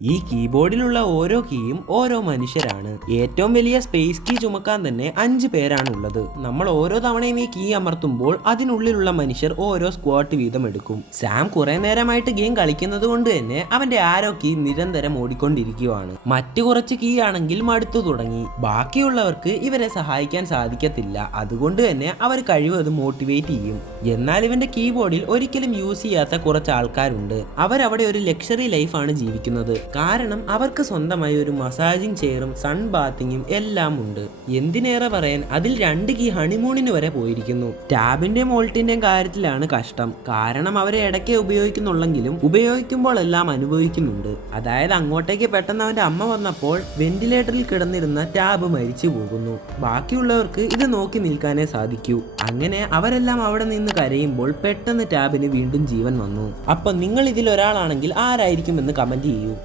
ഈ കീബോർഡിലുള്ള ഓരോ കീയും ഓരോ മനുഷ്യരാണ്. ഏറ്റവും വലിയ സ്പേസ് കീ ചുമക്കാൻ തന്നെ 5 പേരാണ് ഉള്ളത്. നമ്മൾ ഓരോ തവണയും ഈ കീ അമർത്തുമ്പോൾ അതിനുള്ളിലുള്ള മനുഷ്യർ ഓരോ സ്ക്വാട്ട് വീതം എടുക്കും. സാം കുറെ നേരമായിട്ട് ഗെയിം കളിക്കുന്നത് കൊണ്ട് തന്നെ അവന്റെ ആരോ കീ നിരന്തരം ഓടിക്കൊണ്ടിരിക്കുകയാണ്. മറ്റു കുറച്ച് കീ ആണെങ്കിൽ മടുത്തു തുടങ്ങി. ബാക്കിയുള്ളവർക്ക് ഇവരെ സഹായിക്കാൻ സാധിക്കത്തില്ല. അതുകൊണ്ട് തന്നെ അവർ കഴിവതും മോട്ടിവേറ്റ് ചെയ്യും. എന്നാൽ ഇവന്റെ കീബോർഡിൽ ഒരിക്കലും യൂസ് ചെയ്യാത്ത കുറച്ച് ആൾക്കാരുണ്ട്. അവരവിടെ ഒരു ലക്ഷറി ലൈഫാണ് ജീവിക്കുന്നത്. കാരണം അവർക്ക് സ്വന്തമായി ഒരു മസാജിങ് ചെയറും സൺ ബാത്തിങ്ങും എല്ലാം ഉണ്ട്. എന്തിനേറെ പറയാൻ അതിൽ 2 കീ ഹണിമൂണിന് വരെ പോയിരിക്കുന്നു. ടാബിന്റെയും വോൾട്ടിന്റെയും കാര്യത്തിലാണ് കഷ്ടം. കാരണം അവരെ ഇടയ്ക്ക് ഉപയോഗിക്കുന്നുള്ളെങ്കിലും ഉപയോഗിക്കുമ്പോൾ എല്ലാം അനുഭവിക്കുന്നുണ്ട്. അതായത് അങ്ങോട്ടേക്ക് പെട്ടെന്ന് അവന്റെ അമ്മ വന്നപ്പോൾ വെന്റിലേറ്ററിൽ കിടന്നിരുന്ന ടാബ് മരിച്ചു പോകുന്നു. ബാക്കിയുള്ളവർക്ക് ഇത് നോക്കി നിൽക്കാനേ സാധിക്കൂ. അങ്ങനെ അവരെല്ലാം അവിടെ നിന്ന് കരയുമ്പോൾ പെട്ടെന്ന് ടാബിന് വീണ്ടും ജീവൻ വന്നു. അപ്പൊ നിങ്ങൾ ഇതിൽ ഒരാളാണെങ്കിൽ ആരായിരിക്കും എന്ന് കമന്റ് ചെയ്യൂ.